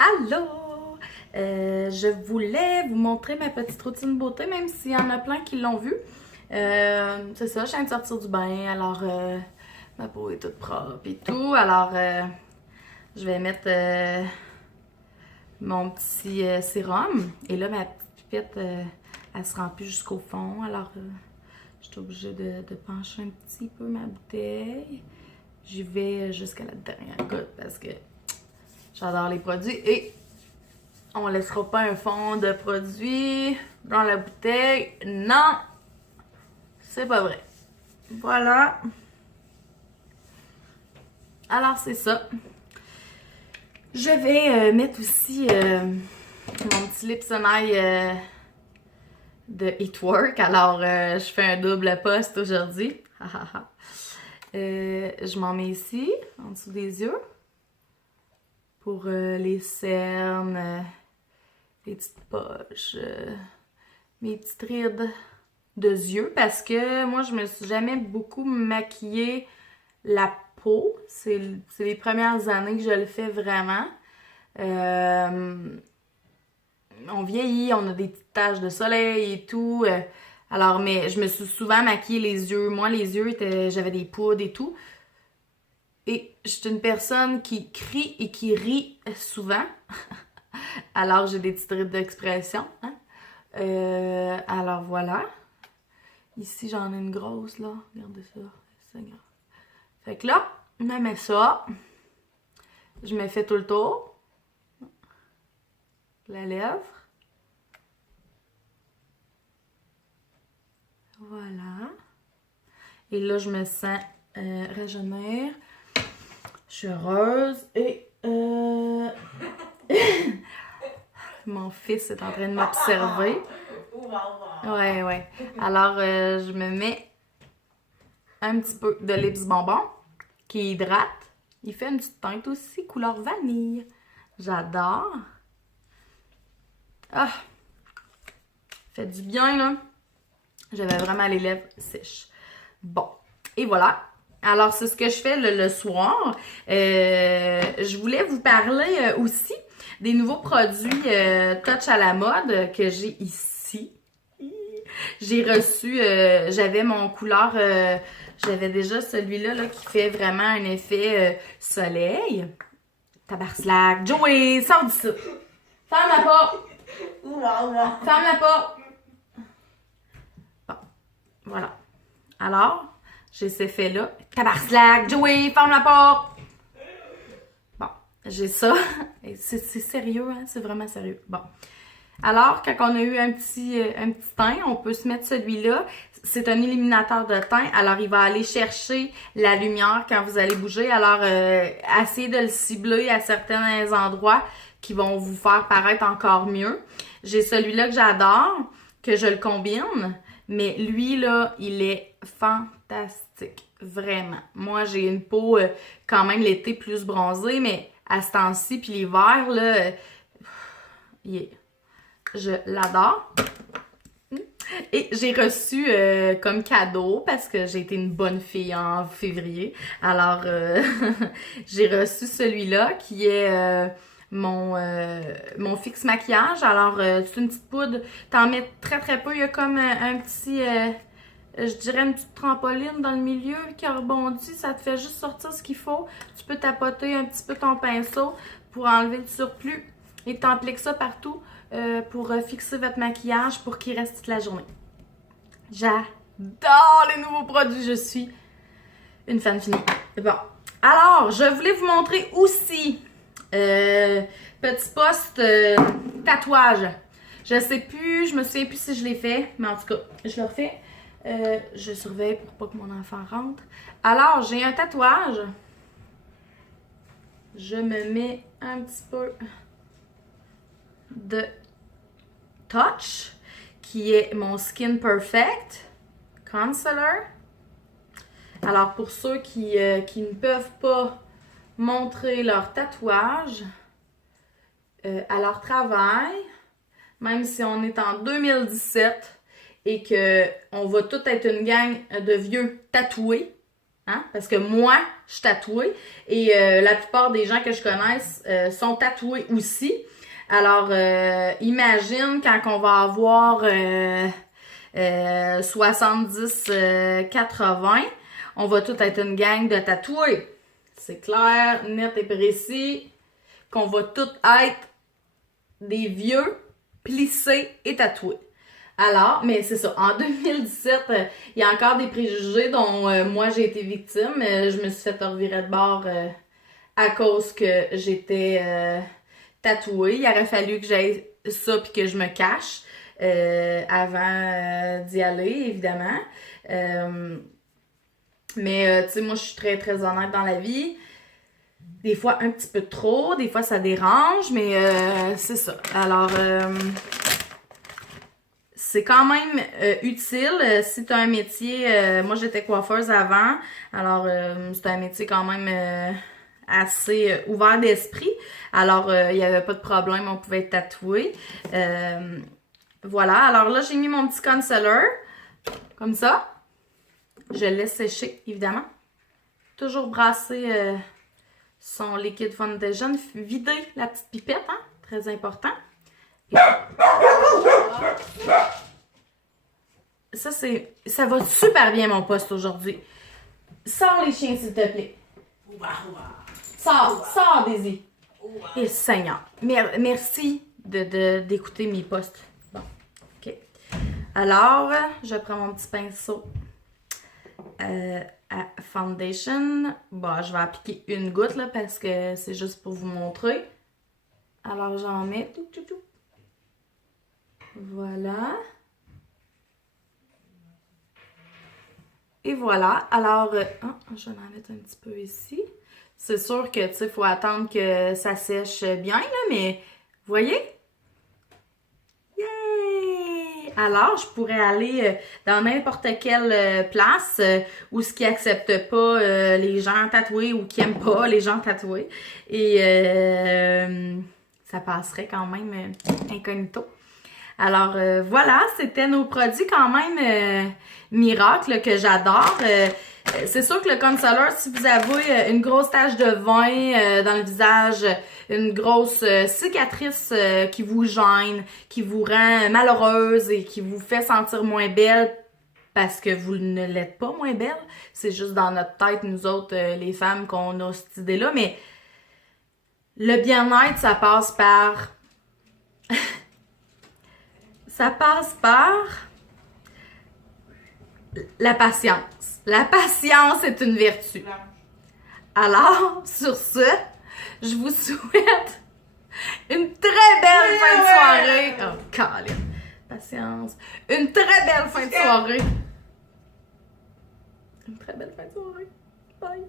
Allô! Je voulais vous montrer ma petite routine beauté, même s'il y en a plein qui l'ont vu. C'est ça, je viens de sortir du bain, alors ma peau est toute propre et tout. Alors, je vais mettre mon petit sérum. Et là, ma petite pipette, elle se remplit jusqu'au fond. Alors, je suis obligée de pencher un petit peu ma bouteille. J'y vais jusqu'à la dernière goutte parce que j'adore les produits et on laissera pas un fond de produit dans la bouteille. Non, c'est pas vrai. Voilà. Alors, c'est ça. Je vais mettre aussi mon petit lip sommeil de It Work. Alors, je fais un double post aujourd'hui. Je m'en mets ici, en dessous des yeux. Pour les cernes, les petites poches, mes petites rides de yeux. Parce que moi, je me suis jamais beaucoup maquillée la peau. C'est les premières années que je le fais vraiment. On vieillit, on a des petites taches de soleil et tout. Alors, mais je me suis souvent maquillée les yeux. Moi, les yeux, j'avais des poudres et tout. Et je suis une personne qui crie et qui rit souvent. Alors, j'ai des petites rides d'expression. Hein? Alors, voilà. Ici, j'en ai une grosse, là. Regardez ça. Seigneur. Fait que là, on met ça. Je me fais tout le tour. La lèvre. Voilà. Et là, je me sens rajeunir. Je suis heureuse et mon fils est en train de m'observer. Ouais. Alors, je me mets un petit peu de lips bonbon qui hydrate. Il fait une petite teinte aussi, couleur vanille. J'adore. Ah! Fait du bien, là. J'avais vraiment les lèvres sèches. Bon. Et voilà. Alors, c'est ce que je fais le soir. Je voulais vous parler aussi des nouveaux produits Touch à la mode que j'ai ici. J'ai reçu, j'avais mon couleur, j'avais déjà celui-là là, qui fait vraiment un effet soleil. Tabarnak, Joey, sors d'ici. Ferme-la pas. Ferme-la pas. Bon, voilà. Alors, j'ai cet effet-là. Tabarnak, Joey, ferme la porte! Bon, j'ai ça. C'est sérieux, hein? C'est vraiment sérieux. Bon. Alors, quand on a eu un petit teint, on peut se mettre celui-là. C'est un éliminateur de teint. Alors, il va aller chercher la lumière quand vous allez bouger. Alors, essayez de le cibler à certains endroits qui vont vous faire paraître encore mieux. J'ai celui-là que j'adore, que je le combine. Mais lui, là, il est fantastique. Vraiment. Moi, j'ai une peau quand même l'été plus bronzée, mais à ce temps-ci, puis l'hiver, là, je l'adore. Et j'ai reçu comme cadeau, parce que j'ai été une bonne fille en février, alors j'ai reçu celui-là qui est mon fixe maquillage. Alors, c'est une petite poudre, t'en mets très peu, il y a comme un petit... je dirais une petite trampoline dans le milieu qui rebondit, ça te fait juste sortir ce qu'il faut. Tu peux tapoter un petit peu ton pinceau pour enlever le surplus et t'appliques ça partout pour fixer votre maquillage pour qu'il reste toute la journée. J'adore les nouveaux produits, je suis une fan finie. Bon, alors, je voulais vous montrer aussi petit post tatouage. Je me souviens plus si je l'ai fait, mais en tout cas, je le refais. Je surveille pour pas que mon enfant rentre. Alors, j'ai un tatouage. Je me mets un petit peu de Touch, qui est mon Skin Perfect Concealer. Alors, pour ceux qui ne peuvent pas montrer leur tatouage à leur travail, même si on est en 2017, et qu'on va tout être une gang de vieux tatoués, Hein? Parce que moi, je suis tatouée et la plupart des gens que je connaisse sont tatoués aussi. Alors, imagine quand on va avoir 70-80, on va tout être une gang de tatoués. C'est clair, net et précis qu'on va tout être des vieux, plissés et tatoués. Alors, mais c'est ça, en 2017, il y a encore des préjugés dont moi j'ai été victime. Je me suis fait revirer de bord à cause que j'étais tatouée. Il aurait fallu que j'aille ça puis que je me cache avant d'y aller, évidemment. Mais tu sais, moi je suis très très honnête dans la vie. Des fois un petit peu trop, des fois ça dérange, mais c'est ça. Alors... c'est quand même utile si tu as un métier. Moi, j'étais coiffeuse avant. Alors, c'est un métier quand même assez ouvert d'esprit. Alors, il n'y avait pas de problème. On pouvait être tatoué. Voilà. Alors là, j'ai mis mon petit concealer. Comme ça. Je le laisse sécher, évidemment. Toujours brasser son liquide foundation. Vider la petite pipette, hein? Très important. Ça va super bien mon poste aujourd'hui. Sors les chiens s'il te plaît. Sors Daisy. Et Seigneur. Merci d'écouter mes postes. Bon, ok. Alors, je prends mon petit pinceau à foundation. Bon, je vais appliquer une goutte là parce que c'est juste pour vous montrer. Alors, j'en mets. Voilà. Et voilà. Alors, je vais en mettre un petit peu ici. C'est sûr que, tu sais, il faut attendre que ça sèche bien, là, mais vous voyez? Yay! Alors, je pourrais aller dans n'importe quelle place où ce qui accepte pas les gens tatoués ou qui aiment pas les gens tatoués. Et ça passerait quand même incognito. Alors voilà, c'était nos produits quand même miracles que j'adore. C'est sûr que le concealer, si vous avez une grosse tache de vin dans le visage, une grosse cicatrice qui vous gêne, qui vous rend malheureuse et qui vous fait sentir moins belle parce que vous ne l'êtes pas moins belle, c'est juste dans notre tête, nous autres, les femmes, qu'on a cette idée-là, mais le bien-être, ça passe par... ça passe par la patience. La patience est une vertu. Alors, sur ce, je vous souhaite une très belle fin de soirée. Oh, calme. Patience. Une très belle fin de soirée. Une très belle fin de soirée. Bye.